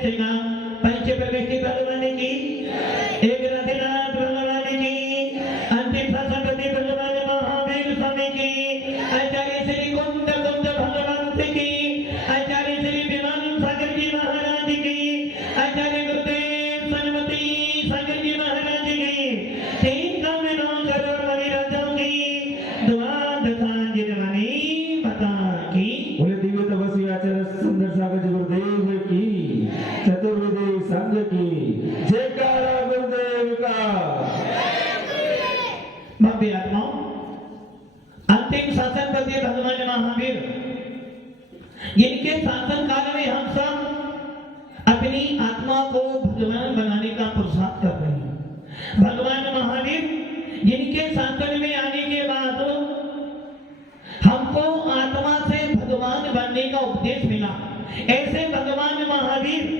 श्रीगा पंच प्रवेशी भगवान की एक रथिनाथ भगवान की अंतिम शासनपति भगवान महावीर स्वामी की आचार्य श्री कुंद भगवान की आचार्य श्री विमान सागर जी महाराज की आचार्य गुरुदेव सनमती सागर जी महाराज की तीन कौम में 9 करोड़ मणि राजाओं की दुआ दशांजलि पता की बोले दिव्य तपस्वी आचार्य सुंदर सागर जी गुरुदेव की चतुर्वेदी संघ की जयकारा गुरुदेव का। भव्य आत्माओं अंतिम शासनपति भगवान महावीर जिनके शासन काल में हम सब अपनी आत्मा को भगवान बनाने का पुरुषार्थ कर रहे हैं। भगवान महावीर जिनके शासन में आने के बाद हमको आत्मा से भगवान बनने का उपदेश मिला। ऐसे भगवान महावीर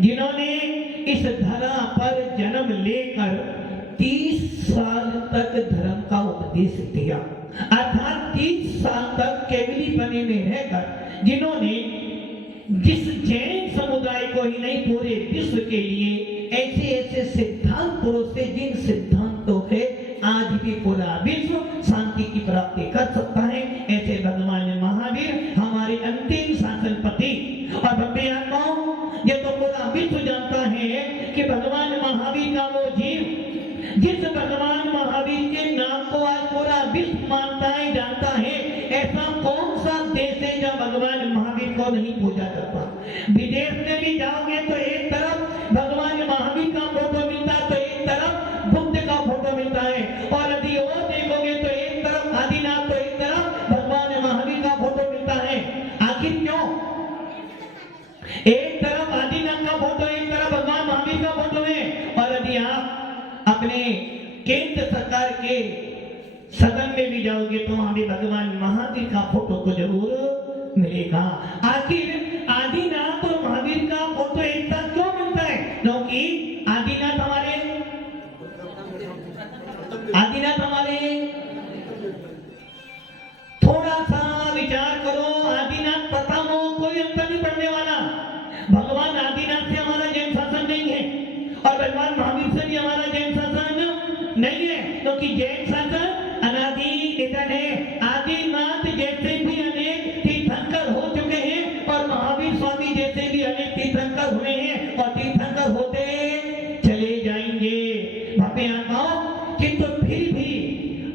जिन्होंने इस धरा पर जन्म लेकर 30 साल तक धर्म का उपदेश दिया, अर्थात 30 साल तक केवली बने में रहकर जिन्होंने जिस जैन समुदाय को ही नहीं पूरे विश्व के लिए ऐसे ऐसे सिद्धांत परोसे जिन सिद्धांतों के आज भी पूरा विश्व शांति की प्राप्ति कर सकता है, ऐसे भगवान महावीर हमारे अंतिम शासनपति। और भव्य आत्माओं ये तो पूरा विश्व जानता है कि भगवान महावीर का वो जीव जिस भगवान महावीर के नाम को आज पूरा विश्व मानता है, जानता है, ऐसा कौन सा देश है जहाँ भगवान महावीर को नहीं पूजा जाता। विदेश में भी जाओगे तो एक तरफ भगवान महावीर का फोटो मिलता है तो एक तरफ बुद्ध का फोटो मिलता है, और यदि और देखोगे तो एक तरफ आदिनाथ तो एक तरफ भगवान महावीर का फोटो मिलता है। आखिर क्यों? एक तरफ आदिनाथ का फोटो, एक तरफ भगवान महावीर का फोटो है। और यदि आप अपने केंद्र सरकार के सदन में भी जाओगे तो वहां भी भगवान महावीर का फोटो तो जरूर मिलेगा। आखिर आदिनाथ और महावीर का फोटो एक साथ क्यों मिलता है? क्योंकि आदिनाथ हमारे थोड़ा सा विचार करो, आदिनाथ प्रथम हो, कोई अंतर नहीं पड़ने वाला। भगवान आदिनाथ से हमारा जैन शासन नहीं है और भगवान महावीर से भी हमारा जैन शासन नहीं है, क्योंकि जैन शासन अनादि निधन है। आदिनाथ जैसे भी अनेक तीर्थंकर हो चुके हैं और महावीर स्वामी जैसे भी अनेक तीर्थंकर हुए हैं और तीर्थंकर होते चले जाएंगे। भव्य आत्माओं किंतु फिर भी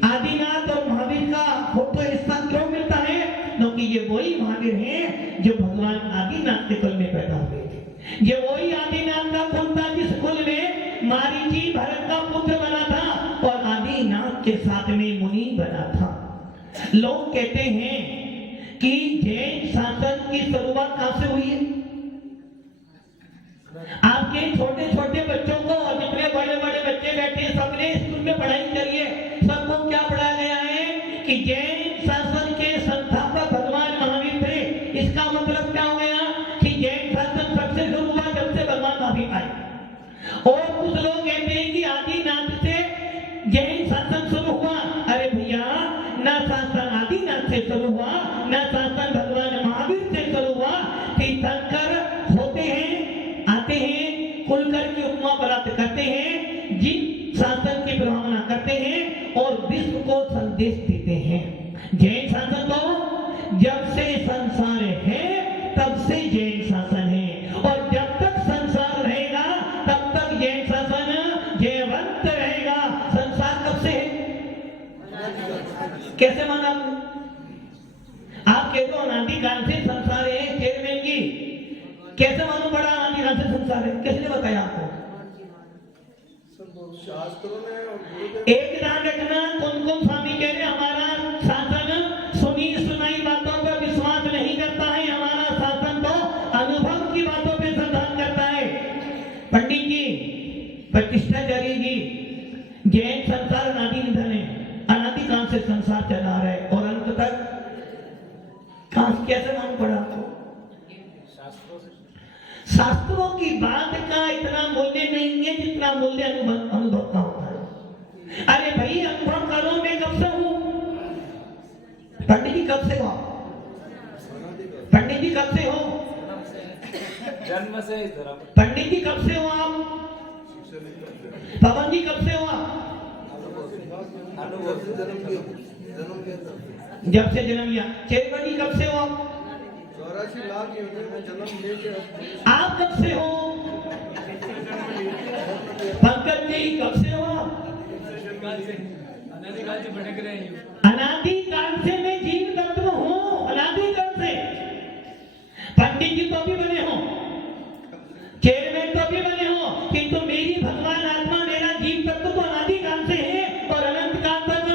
आदिनाथ और महावीर का फोटो हिस्सा क्यों मिलता है? क्योंकि ये वही महावीर हैं जो भगवान आदिनाथ के कुल में पैदा हुए थे। ये वही आदिनाथ का कुल था जिस कुल में मारीची भरत का पुत्र बना था और आदिनाथ के साथ में मुनि बना था। लोग कहते हैं कि जैन शासन की शुरुआत कहां से हुई है? आपके छोटे छोटे बच्चों को और जितने बड़े बड़े बच्चे बैठे हैं सबने स्कूल में पढ़ाई करिए, सबको क्या पढ़ाया गया है कि जैन शासन के संस्थापक भगवान महावीर थे। इसका मतलब क्या हो गया कि जैन शासन सबसे शुरू हुआ जब से भगवान महावीर आए। और कुछ लोग कहते हैं कि आदिनाथ से जैन शासन शुरू हुआ। अरे भैया, ना शासन आदिनाथ से शुरू हुआ, ना शासन भगवान महावीर से शुरू हुआ। तीर्थंकर होते हैं, आते हैं, कुलकर की उपमा प्राप्त करते हैं, जिन शासन की प्रभावना करते हैं और विश्व को संदेश देते हैं। जैन शासन तो जब से संसार है तब से जैन शासन है, और जब तक संसार रहेगा तब तक जैन शासन जयवंत रहेगा। संसार कब से है? कैसे माना आप कहते हो अनादि काल से संसार है चेयरमैन जी, कैसे मालूम पड़ा अनादि काल से संसार है? किसने बताया आपको? शास्त्रों में। एक ध्यान रखना, कुमकुम स्वामी कह रहे हमारा शासन सुनी सुनाई बातों पर विश्वास नहीं करता है, हमारा शासन तो अनुभव की बातों पे श्रद्धान करता है। पंडित जी, प्रतिष्ठाचार्य जी, जैन संसार अनादि निधन है, अनादि काल से संसार चला रहा है और अंत तक कैसे मालूम पड़ा आपको? शास्त्रों की बात का इतना मूल्य नहीं है जितना मूल्य अनुभव का होता है। अरे भाई, अनुभव करो, मैं कब से हूं? पंडित जी कब से हो? पंडित जी कब से हो? जन्म से इस तरह पंडित जी कब से हो आप? पवन जी कब से हो आप? जब से जन्म लिया था जब से जन्म लिया। चेतन जी कब से हो आप? 84 लाख योनियों में जन्म लेके आप कब से हो? पंकज जी कब से हो आप? अनादिकाल से भटक रहे हैं। अनादिकाल से मैं जीव तत्व हूँ, अनादिकाल से। पंडित जी तो भी बने हो, चेयरमैन तो भी बने हो, किंतु मेरी भगवान आत्मा, मेरा जीव तत्व तो अनादिकाल से है और अनंत काल तक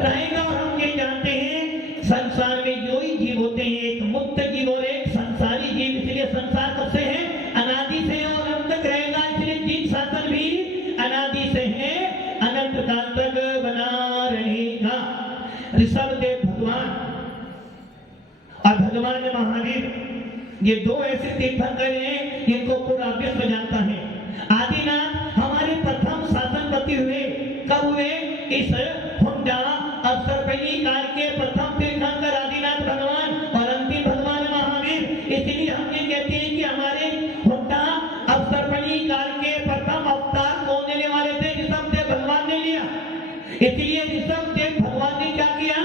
रहेगा। और हम ये जानते हैं संसार में जो ही जीव होते हैं, एक मुक्त जीव और एक संसारी जीव। इसलिए संसार कब से है? अनादि से और अनंत तक रहेगा। इसलिए जीव शासन भी अनादि से है, अनंत काल तक बना रहेगा। ऋषभदेव भगवान और भगवान महावीर, ये दो ऐसे तीर्थंकर हैं जिनको पूरा विश्व जानता है। आदिनाथ हमारे प्रथम शासनपति हुए। कब हुए? इस हुंडा अवसरपैनी काल के प्रथम तीर्थंकर आदिनाथ भगवान और अंतिम भगवान महावीर। इसलिए हम ये कहते हैं कि हमारे हुंडा अवसरपैनी काल के प्रथम अवतार कौन लेने वाले थे? ऋषभदेव भगवान ने लिया। इसलिए ऋषभदेव भगवान ने क्या किया?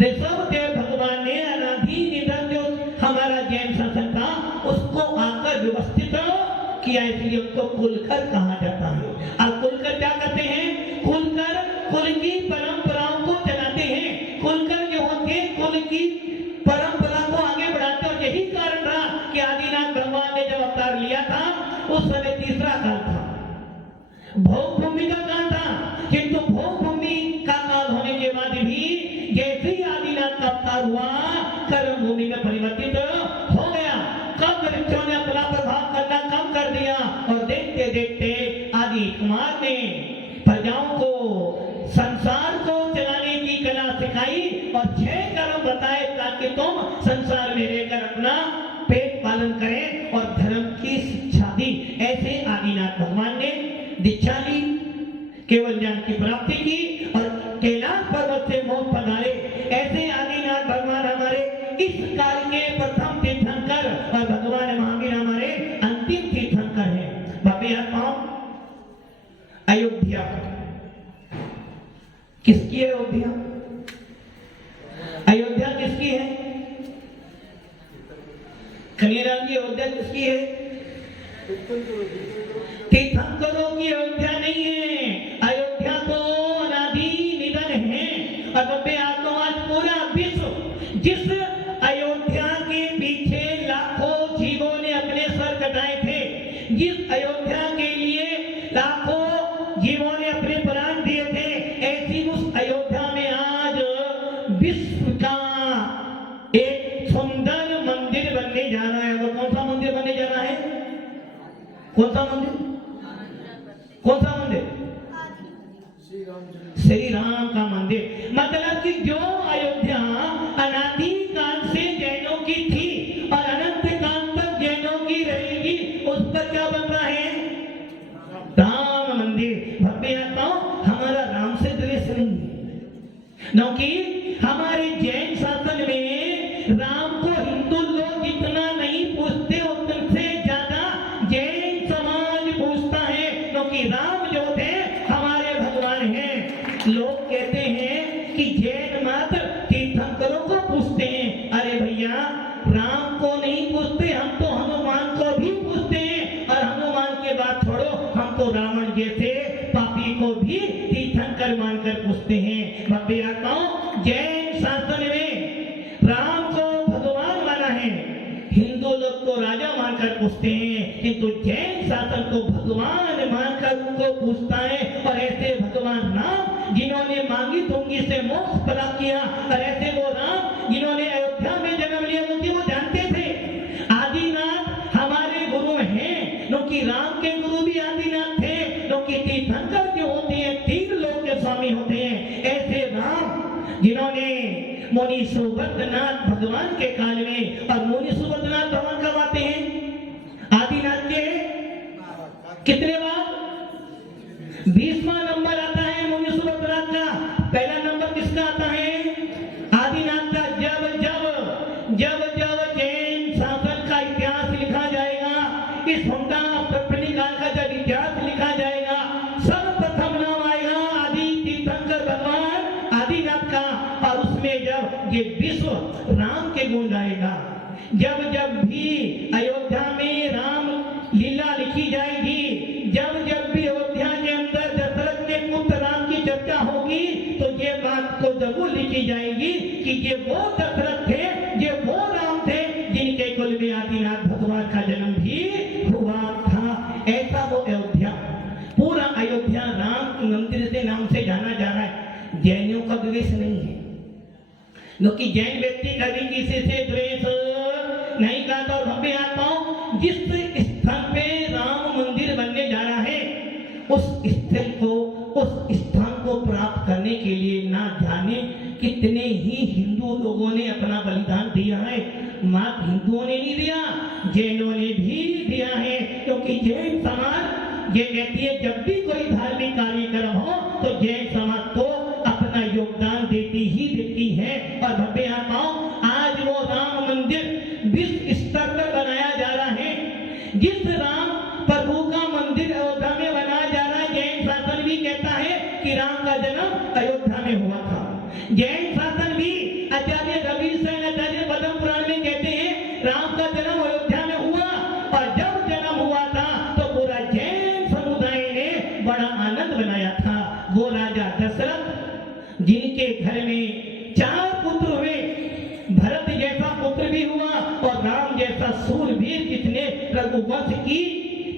ऋषभदेव भगवान ने अनादि निधन जो हमारा जैन शासन था उसको आकर व्यवस्थित किया। इसलिए उनको कुलकर कहा जाता है। अब कुलकर क्या करते हैं? कुलकर कुल की परंपराओं को चलाते हैं। कुलकर जो होते हैं कुल की परंपरा को आगे बढ़ाते। और यही कारण रहा कि आदिनाथ भगवान ने जब अवतार लिया था उस समय तीसरा काल था, भोग भूमि का काल था। किंतु भोग भूमि का काल होने के बाद भी जैसे ही आदिनाथ का अवतार हुआ, कर्म भूमि में परिवर्तित हो गया। कब वृक्षों ने अपना प्रभाव करना कम कर दिया और देखते देखते आदि कुमार ने प्रजाओं को संसार को चलाने की कला सिखाई और 6 कर्म बताए ताकि तुम संसार में रहकर अपना पेट पालन करें और धर्म की शिक्षा दी। ऐसे आदिनाथ भगवान ने दीक्षा ली, केवल ज्ञान की प्राप्ति की और कैलाश पर्वत से मोक्ष पधारे। ऐसे आदिनाथ भगवान हमारे इस काल के प्रथम तीर्थंकर और भगवान महावीर हमारे अंतिम तीर्थंकर हैं। बाबी आत्माओं, अयोध्या किसकी है? अयोध्या अयोध्या किसकी है? कन्हैयालाल जी, अयोध्या किसकी है? तीर्थंकरों की अयोध्या नहीं है। अयोध्या तो अनादि निधन है। और बब्बे आपको आज पूरा विश्व जिस अयोध्या के पीछे लाखों जीवों ने अपने सर कटाए थे, जिस अयोध्या के लिए लाखों जीवों ने अपने प्राण दिए थे, ऐसी उस अयोध्या में आज विश्व का एक सुंदर मंदिर बनने जा रहा है। वो कौन सा मंदिर बनने जा रहा है? कौन सा मंदिर? कौन सा मंदिर? श्री राम का मंदिर। मतलब कि जो अयोध्या अनादि काल से जैनों की थी और अनंत काल तक जैनों की रहेगी, उस पर क्या बन रहा है? राम मंदिर। भव्य आत्माओं, हमारा राम से द्वेष नहीं है, क्योंकि हमारे जैन शासन में राम को हिंदू लोग जितना नहीं पूछते उतने से ज्यादा जैन समाज पूछता है, क्योंकि राम जो थे हमारे भगवान हैं। लोग कहते हैं कि जैन मात्र तीर्थंकरों को पूछते हैं। अरे भैया, राम को नहीं पूछते, हम तो हनुमान को भी पूछते हैं। और हनुमान के बाद छोड़ो, हम तो रावण जैसे पापी को भी तीर्थंकर मानकर पूछते हैं। भव्य आत्माओं, जैन शासन में राम को भगवान माना है, हिंदू लोग को राजा मानकर पूछते हैं, किंतु जैन शासन को भगवान मानकर उनको पूछता है। और ऐसे भगवान राम जिन्होंने मांगी तुंगी से मोक्ष प्राप्त किया, और ऐसे वो राम जिन्होंने अयोध्या में जन्म लिया, क्योंकि वो जानते थे आदिनाथ हमारे गुरु हैं, क्योंकि राम के गुरु भी आदिनाथ थे, क्योंकि तीर्थंकर जो होते हैं 3 लोक के स्वामी होते हैं। ऐसे राम जिन्होंने मुनि सुबोधनाथ भगवान के काल में, और मुनि सुबोधनाथ भगवान कब आते हैं? आदिनाथ के कितने बार? 20वां नंबर आता है मुनि सुबोधनाथ का। पहला नंबर किसका आता है? आदिनाथ का। जब जब जब जब जैन शासन का इतिहास लिखा जाएगा जब जब भी अयोध्या में राम लीला लिखी जाएगी, जब जब भी अयोध्या के अंदर दशरथ के पुत्र राम की चर्चा होगी, तो ये बात तो जरूर लिखी जाएगी कि ये वो दशरथ थे, ये वो राम थे जिनके कुल में आदिनाथ भगवान का जन्म भी हुआ था। ऐसा वो अयोध्या, पूरा अयोध्या राम मंदिर से नाम से जाना जा रहा है। जैनियों का द्वेष नहीं है, क्योंकि जैन व्यक्ति कभी किसी से द्वेष नहीं करता। और भव्य आत्माओं, जिस स्थान पे राम मंदिर बनने जा रहा है, उस स्थल को, उस स्थान को प्राप्त करने के लिए ना जाने कितने ही हिंदू लोगों ने अपना बलिदान दिया है। मात्र हिंदुओं ने नहीं दिया, जैनों ने भी दिया है। क्योंकि जैन समाज ये कहती है जब भी कोई धार्मिक कार्यक्रम हो तो जैन समाज तो अपना योगदान देती ही देती है। और भव्य आत्माओं, आज वो राम मंदिर विश्व स्तर पर बनाया जा रहा है। जिस राम प्रभु का मंदिर अयोध्या में बनाया जा रहा है, जैन शासन भी कहता है कि राम का जन्म अयोध्या में हुआ था। जैन शासन भी आचार्य रवि सेन, आचार्य पद्म पुराण में कहते हैं राम का जन्म अयोध्या में हुआ। और जब जन्म हुआ था तो पूरा जैन समुदाय ने बड़ा आनंद बनाया था। वो राजा दशरथ जिनके घर में 4 पुत्र हुए, भरत जैसा पुत्र भी हुआ और राम जैसा सूरवीर जिसने रघुवंश की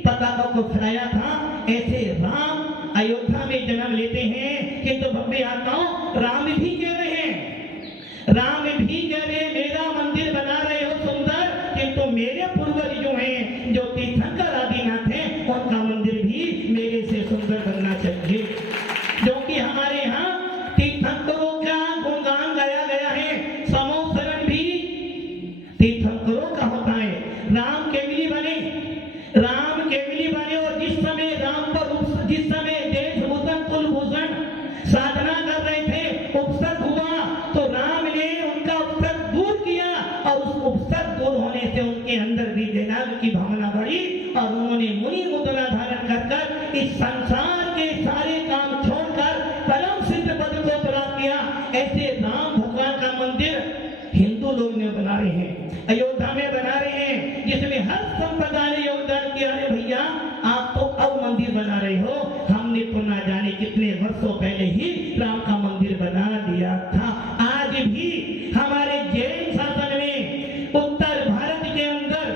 पताका को फहराया था, ऐसे राम अयोध्या में जन्म लेते हैं। किंतु भव्य आत्माओं, राम भी कह रहे हैं, राम भी कह रहे हैं मेरा मंदिर बना रहे हो सुंदर, किंतु मेरे पूर्वज जो हैं, जो तीर्थंकर आदिनाथ हैं, उनका मंदिर भी मेरे से सुंदर बनना चाहिए। जो कि हमारे यहाँ तीर्थंकरों का गुणगान गाया गया है, समूह शरण भी तीर्थंकरों का होता है। राम केवली बने, राम केवली बने। और जिस समय राम पर जिस समय देश भूषण कुलभूषण साधना कर रहे थे, उपसर्ग हुआ तो राम ने उनका उपसर्ग दूर किया। और उस उपसर्ग दूर होने से उनके अंदर भी वैराग्य की भावना बढ़ी और उन्होंने मुनि मुद्रा धारण कर इस संसार के सारे काम छोड़कर परम सिद्ध पद को प्राप्त किया। ऐसे राम भगवान का मंदिर हिंदू लोग ने बना रहे हैं, अयोध्या में बना रहे हैं, जिसमें हर संप्रदाय ने योगदान किया। अरे भैया, आप तो अब मंदिर बना रहे हो, हमने तो ना जाने कितने वर्षों पहले ही राम का मंदिर बना दिया था। आज भी हमारे जैन शासन में उत्तर भारत के अंदर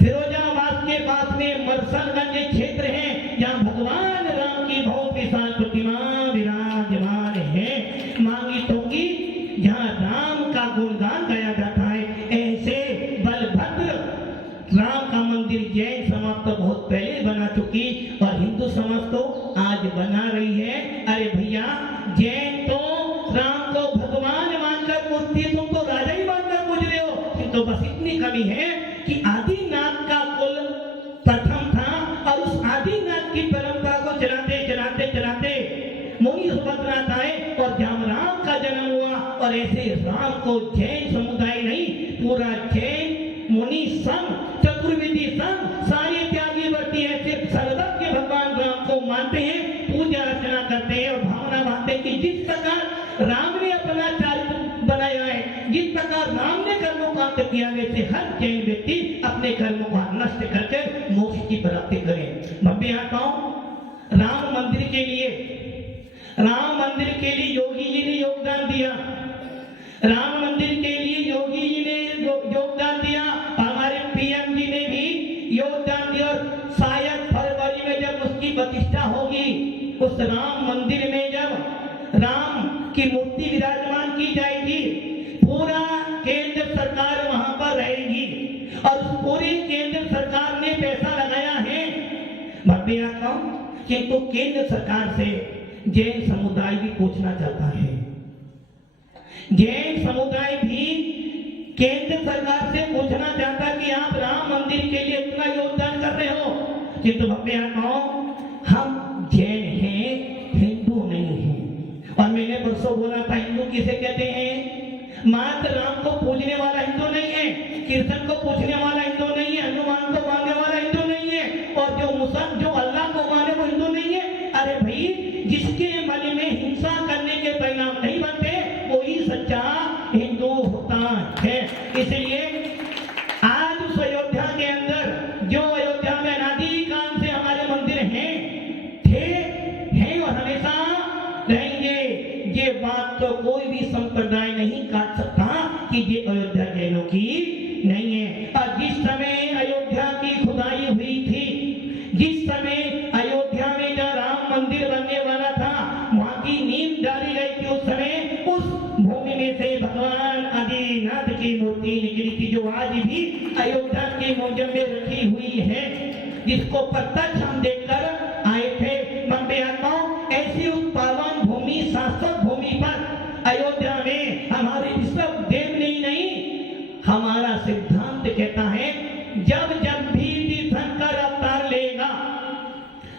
फिरोजाबाद के पास में मरसलगंज क्षेत्र है, जहाँ भगवान राम की बहुत विशाल प्रतिमा विराजमान है। मांगी तो की जहाँ राम का गुणगान गाया जाता है, ऐसे बलभद्र राम का मंदिर जैन समाज तो बहुत पहले बना चुकी और हिंदू समाज तो आज बना रही है। अरे भैया, जैन तो राम को भगवान मानकर मूर्ति, तुम तो राजा ही मानकर पूज रहे हो। तो बस इतनी कमी है कि आदिनाथ का कुल प्रथम था और उस आदिनाथ की परंपरा को चलाते चलाते चलाते मुनि सुभद्रनाथ आए और जब राम का जन्म हुआ। और ऐसे राम को जैन समुदाय नहीं, पूरा जैन मुनि संघ, चतुर्वेदी संघ, सारे त्यागी वर्ती ऐसे सर्वज्ञ भगवान राम को मानते हैं, पूजा अर्चना करते हैं और भावना मानते हैं कि जिस प्रकार राम ने अपना चारित्र बनाया है, जिस प्रकार राम ने कर्मों का अंत किया, वैसे हर जैन व्यक्ति अपने कर्मों का नष्ट करके मोक्ष की प्राप्ति करे। भव्य आत्माओं, राम मंदिर के लिए योगी जी ने योगदान दिया, राम मंदिर के लिए योगी जी ने योगदान दिया, हमारे पीएम जी ने भी योगदान दिया। और शायद फरवरी में जब उसकी प्रतिष्ठा होगी, उस राम मंदिर में जब राम की मूर्ति विराजमान की जाएगी, पूरा केंद्र सरकार वहां पर रहेगी और उस पूरी केंद्र सरकार ने पैसा लगाया है। भव्य आत्माओं, किंतु केंद्र सरकार से जैन समुदाय भी पूछना चाहता है, जैन समुदाय भी केंद्र सरकार से पूछना चाहता है कि आप राम मंदिर के लिए इतना योगदान कर रहे हो, किंतु भव्य आत्माओं, हम जैन हैं, हिंदू नहीं हैं। और मैंने परसों बोला था, हिंदू किसे कहते हैं? मात्र राम को पूजने वाला हिंदू नहीं है, कृष्ण को पूजने वाला हिंदू नहीं है, हनुमान को मानने वाला हिंदू नहीं है, और जो अल्लाह को माने वो हिंदू नहीं है। अरे भाई, जिसके मन में हिंसा करने के परिणाम नहीं, नहीं बनते, वही सच्चा हिंदू होता है। इसलिए भव्य आत्माओं, राम मंदिर के लिए योगदान दिया, राम मंदिर के लिए योगदान दिया और शायद फरवरी में जब उसकी प्रतिष्ठा होगी, उस राम की मूर्ति विराजमान की जाएगी, पूरा केंद्र सरकार वहां पर रहेगी और उस पूरी केंद्र सरकार ने पैसा लगाया है। भव्य आत्माओं, किंतु केंद्र सरकार से पूछना चाहता है, जैन समुदाय भी पूछना चाहता है कि आप राम मंदिर के लिए इतना योगदान कर रहे हो, किंतु भव्य आत्माओं, हम जैन हैं, हिंदू नहीं हैं। और मैंने परसों बोला था, हिंदू किसे कहते हैं? मात्र राम को पूजने वाला हिंदू नहीं है, कृष्ण को पूजने वाला हिंदू नहीं है, और जो अल्लाह को माने वो हिंदू नहीं है। अरे भाई, जिसके मन में हिंसा करने के परिणाम नहीं बनते, वही सच्चा हिंदू होता है। अयोध्या में अनादिकाल से हमारे मंदिर हैं, थे, हैं और हमेशा रहेंगे। ये बात तो कोई भी संप्रदाय नहीं काट सकता कि ये अयोध्या जैनों की नहीं है। और जिस समय अयोध्या की खुदाई हुई थी, जिस समय अयोध्या में जहाँ राम मंदिर बनने वाला था, वहां की नींव डाली गई थी, उस समय उस भूमि में से भगवान आदिनाथ की मूर्ति निकली थी, जो आज भी अयोध्या के म्यूजियम में रखी हुई है, जिसको प्रत्यक्ष हम देखकर आए थे। बंबे आत्माओं, ऐसी उस पावन भूमि, शाश्वत भूमि पर अयोध्या में हमारे विश्व देव नहीं, हमारा सिद्धांत कहता है जब जब भी तीर्थंकर अवतार लेगा,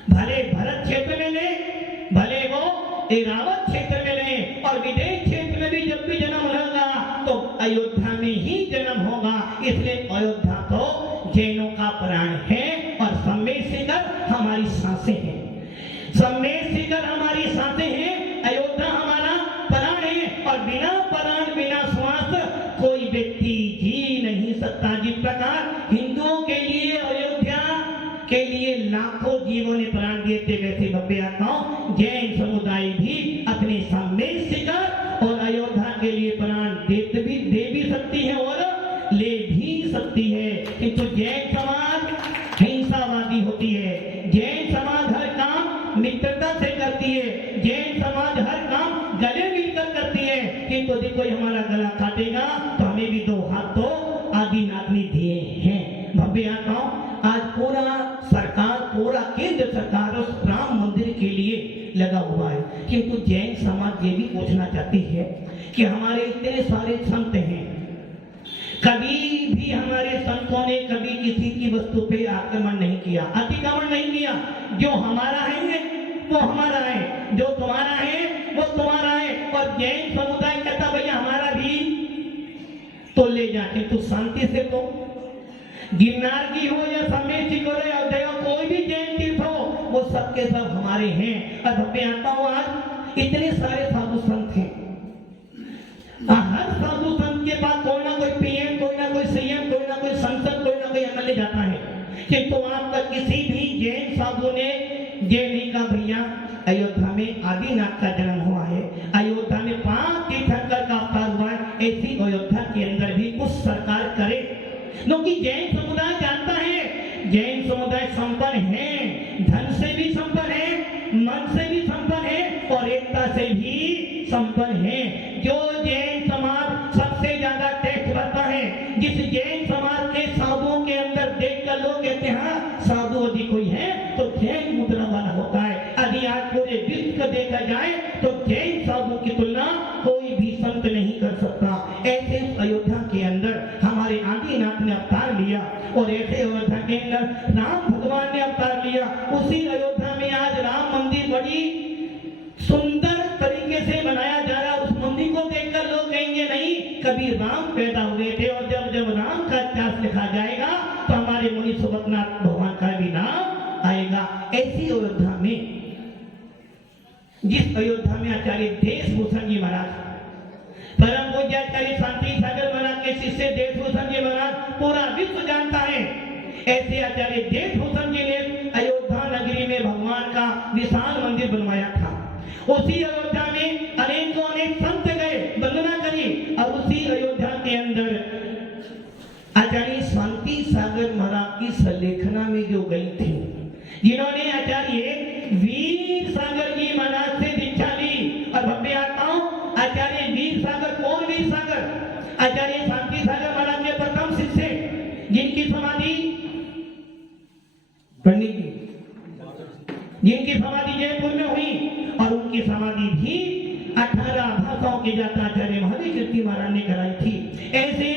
भले भरत क्षेत्र में ले, भले वो एरावत क्षेत्र में ले, और विदेश क्षेत्र में भी जब भी जन्म होगा तो अयोध्या में ही जन्म होगा। इसलिए अयोध्या तो जैनों का प्राण है और समय शिखर हमारी सांसें हैं, समय शिखर हमारी सांसें हैं। अयोध्या हमारा प्राण है और बिना प्राण बिना श्वास कोई व्यक्ति जी नहीं सकता। जिस प्रकार हिंदुओं के लिए अयोध्या के लिए लाखों जीवों ने प्राण दिए थे, वैसे भव्य आत्माओं जैन समुदाय भी अपने समय शिखर और अयोध्या के लिए प्राण दे भी सकती है और ले भी सकती है। किंतु जैन समाज हिंसावादी होती है, जैन समाज हर काम मित्रता से करती है, जैन समाज हर काम गले मिलकर करती है। किंतु यदि कोई हमारा गला काटेगा तो हमें भी दो हाथ तो आदिनाथ ने दिए हैं। भव्य आत्माओं, आज पूरा सरकार, पूरा केंद्र सरकार उस राम मंदिर के लिए लगा हुआ है। किंतु जैन समाज ये भी पूछना चाहती है कि हमारे इतने सारे संत हैं, कभी भी हमारे संतों ने कभी किसी की वस्तु पे आक्रमण नहीं किया, अतिक्रमण नहीं किया। जो हमारा है वो हमारा है, जो तुम्हारा है वो तुम्हारा है। और जैन समुदाय कहता भैया हमारा भी तो ले जाके तू शांति से तो गिरनार की हो या समेत हो या कोई भी जैन तीर्थ हो, वो सबके सब हमारे हैं। और भव्य आता हूं, आज इतने सारे साधु संत हैं, हर साधु संत के पास कोई ना कोई पीएम, कोई ना कोई सीएम, कोई ना कोई संसद, कोई ना कोई एमएलए जाता है। किंतु आज तक किसी भी जैन साधु ने ये नहीं कहा भैया अयोध्या में आदिनाथ का जन्म हुआ है, अयोध्या में 5 तीर्थंकर का अवतार हुआ है, ऐसी अयोध्या के अंदर भी कुछ सरकार करे। क्योंकि जैन समुदाय जानता है, जैन समुदाय संपन्न है, धन से भी संपन्न है, मन से भी संपन्न है और एकता से भी संपन्न है। जो जैन समाज सबसे ज्यादा टैक्स भरता है, जिस जैन समाज के साधुओं के अंदर देखकर लोग कहते हैं साधु यदि कोई है तो जैन मुद्रा वाला होता है। यदि आज पूरे विश्व को देखा जाए तो जैन साधु की तुलना कोई भी संत नहीं कर सकता। ऐसे अयोध्या के अंदर हमारे आदिनाथ ने अवतार लिया और ऐसे अयोध्या के अंदर राम भगवान ने अवतार लिया। उसी अयोध्या में आज राम मंदिर बड़ी सुंदर तरीके से बनाया जा रहा है। उस मंदिर को देखकर लोग कहेंगे नहीं, कभी राम पैदा हुए थे और जब जब राम का इतिहास लिखा जाएगा तो हमारे मुनि सुबकनाथ भगवान का भी नाम आएगा। ऐसी अयोध्या में, जिस अयोध्या में आचार्य देशभूषण जी महाराज, परम पूज्य आचार्य शांति सागर महाराज के शिष्य देशभूषण जी महाराज पूरा विश्व जानता है, ऐसे आचार्य देशभूषण जी ने अयोध्या नगरी में भगवान का विशाल मंदिर बनवाया था। उसी अयोध्या में अनेकों अनेक संत गए, वंदना करी और उसी अयोध्या के अंदर आचार्य शांति सागर महाराज की सलेखना में जो गई थी, जिन्होंने आचार्य वीर सागर जी महाराज से दीक्षा ली। और भव्य आत्माओं, आचार्य वीर सागर, कौन वीर सागर? आचार्य शांति सागर महाराज के प्रथम शिष्य, जिनकी समाधि पंडित जी, जिनकी समाधि जयपुर में हुई और उनकी समाधि भी 18 भाषाओं के जाता आचार्य महावीर कीर्ति महाराज ने कराई थी। ऐसे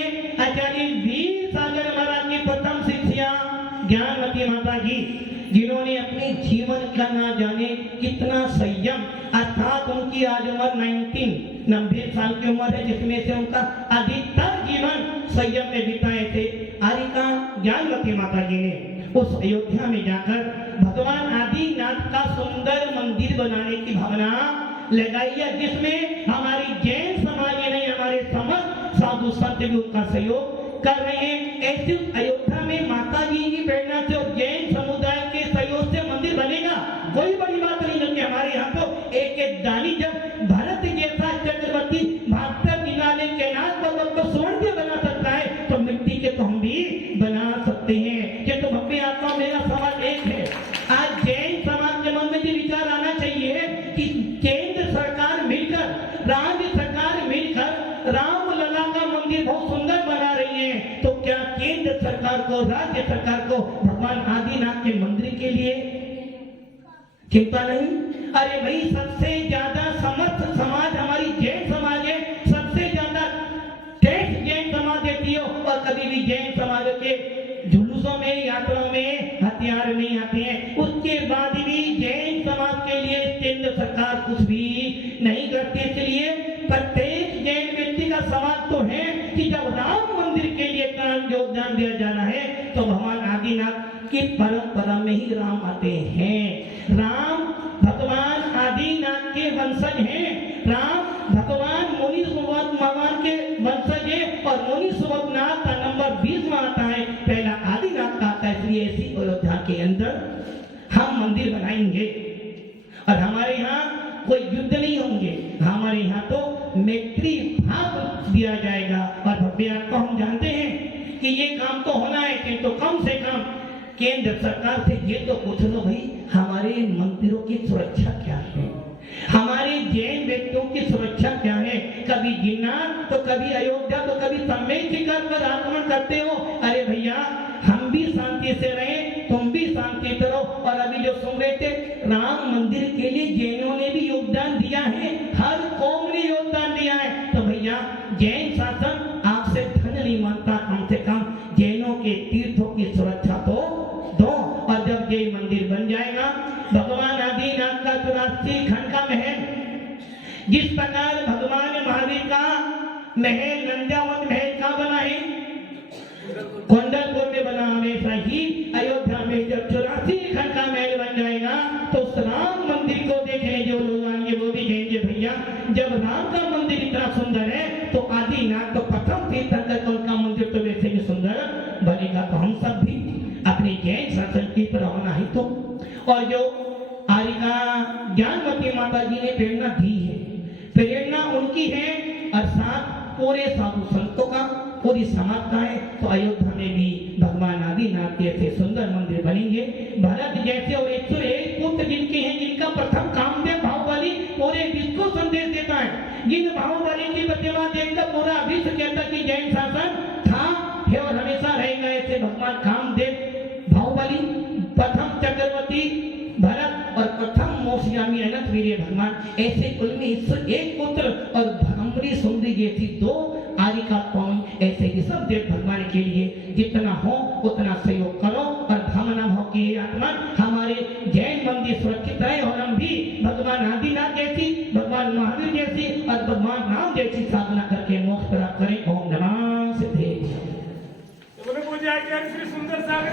आचार्य वीर सागर महाराज की प्रथम शिष्या ज्ञानवती माता जी, जिन्होंने अपने जीवन का ना जाने कितना संयम, अर्थात उनकी आज उम्र 90 साल की उम्र है, जिसमें से उनका अधिकतर जीवन संयम में बिताए थे। आरिका ज्ञानवती माता जी ने उस अयोध्या में जाकर भगवान आदिनाथ का सुंदर मंदिर बनाने की भावना लगाई है, जिसमें हमारी जैन समाज नहीं, हमारे समस्त साधु संत भी उनका सहयोग कर रहे हैं। ऐसे अयोध्या में माता जी की प्रेरणा से और जैन चिंता नहीं। अरे भाई सबसे ज्यादा समर्थ समाज हमारी जैन समाज है, सबसे ज्यादा टैक्स जैन समाज देती हो, और कभी भी जैन समाज के जुलूसों में यात्राओं में हथियार नहीं आते हैं। उसके बाद भी जैन समाज के लिए केंद्र सरकार कुछ भी नहीं करती। इसलिए प्रत्येक जैन व्यक्ति का सवाल तो है कि जब राम मंदिर के लिए योगदान दिया जा रहा है तो भगवान आदिनाथ की परंपरा में ही राम आते हैं। राम भगवान आदिनाथ के वंशज हैं। राम भगवान मुनि सुबोध भगवान के वंशज हैं, और मुनि सुबोधनाथ का नंबर 20 में आता है, पहला आदिनाथ का आता है। इसलिए ऐसी अयोध्या के अंदर हम मंदिर बनाएंगे, और हमारे यहाँ कोई युद्ध नहीं होंगे, हमारे यहाँ तो मैत्री भाव दिया जाएगा। और भव्य को हम जानते हैं कि ये काम तो होना है, कि तो कम से कम केंद्र सरकार से ये तो पूछ लो भाई, हमारे मंदिरों की सुरक्षा क्या है, हमारे जैन व्यक्तियों की सुरक्षा क्या है। कभी गिरनार तो कभी अयोध्या तो कभी सम्मेद शिखर पर आक्रमण करते हो। अरे भैया हम भी शांति से रहें, तुम भी शांति से रहो। और अभी जो सुन रहे थे, राम मंदिर के लिए जैनों ने भी योगदान दिया है, हर कौम ने योगदान दिया है। तो भैया जैन शासन आपसे धन नहीं मांगता, कम से कम जैनों के तीर्थों की सुरक्षा तो दो। और जब ये मंदिर बन जाएगा, भगवान आदिनाथ का 84 खंड का महल, जिस प्रकार भगवान महावीर का महल नंदावन महल का बना है, कुंडलपुर में बना, हमेशा ही अयोध्या में जब 84 खंड का महल बन जाएगा तो उस राम मंदिर को देखेंगे जो लोग आएंगे वो भी कहेंगे भैया जब राम का मंदिर इतना सुंदर है तो आदिनाथ तो प्रथम तीर्थंकर उनका मंदिर तो वैसे भी सुंदर बनेगा। तो हम सब भी अपने जैन शासन की प्रभावना है तो, और जो आरिका ज्ञानवती माता जी ने प्रेरणा दी है, प्रेरणा उनकी है, और साथ पूरे साधु संतों का, पूरी समाज का है। तो अयोध्या में भी भगवान आदिनाथ के ऐसे सुंदर मंदिर बनेंगे। भरत जैसे और 101 पुत्र जिनके हैं, जिनका प्रथम कामदेव बाहुबली पूरे विश्व को संदेश देता है, जिन बाहुबली की प्रतिभा देखकर पूरा विश्व कहता कि जैन शासन था है और हमेशा रहेगा। ऐसे भगवान कामदेव बाहुबली, प्रथम चक्रवर्ती भरत और प्रथम मोक्षगामी अनंत वीर्य भगवान, ऐसे कुल में 101 पुत्र और भ्रमरी सुंदरी जैसी 2 आरिका कौन, ऐसे ही सब देव भगवान के लिए जितना हो उतना सहयोग करो। और भावना हो कि आत्मा हमारे जैन मंदिर सुरक्षित रहे, और हम भी भगवान आदिनाथ जैसी, भगवान महावीर जैसी और भगवान राम जैसी साधना करके मोक्ष प्राप्त करें। ओम नमः सिद्धेश्वराय। पूजा श्री सुंदर सागर।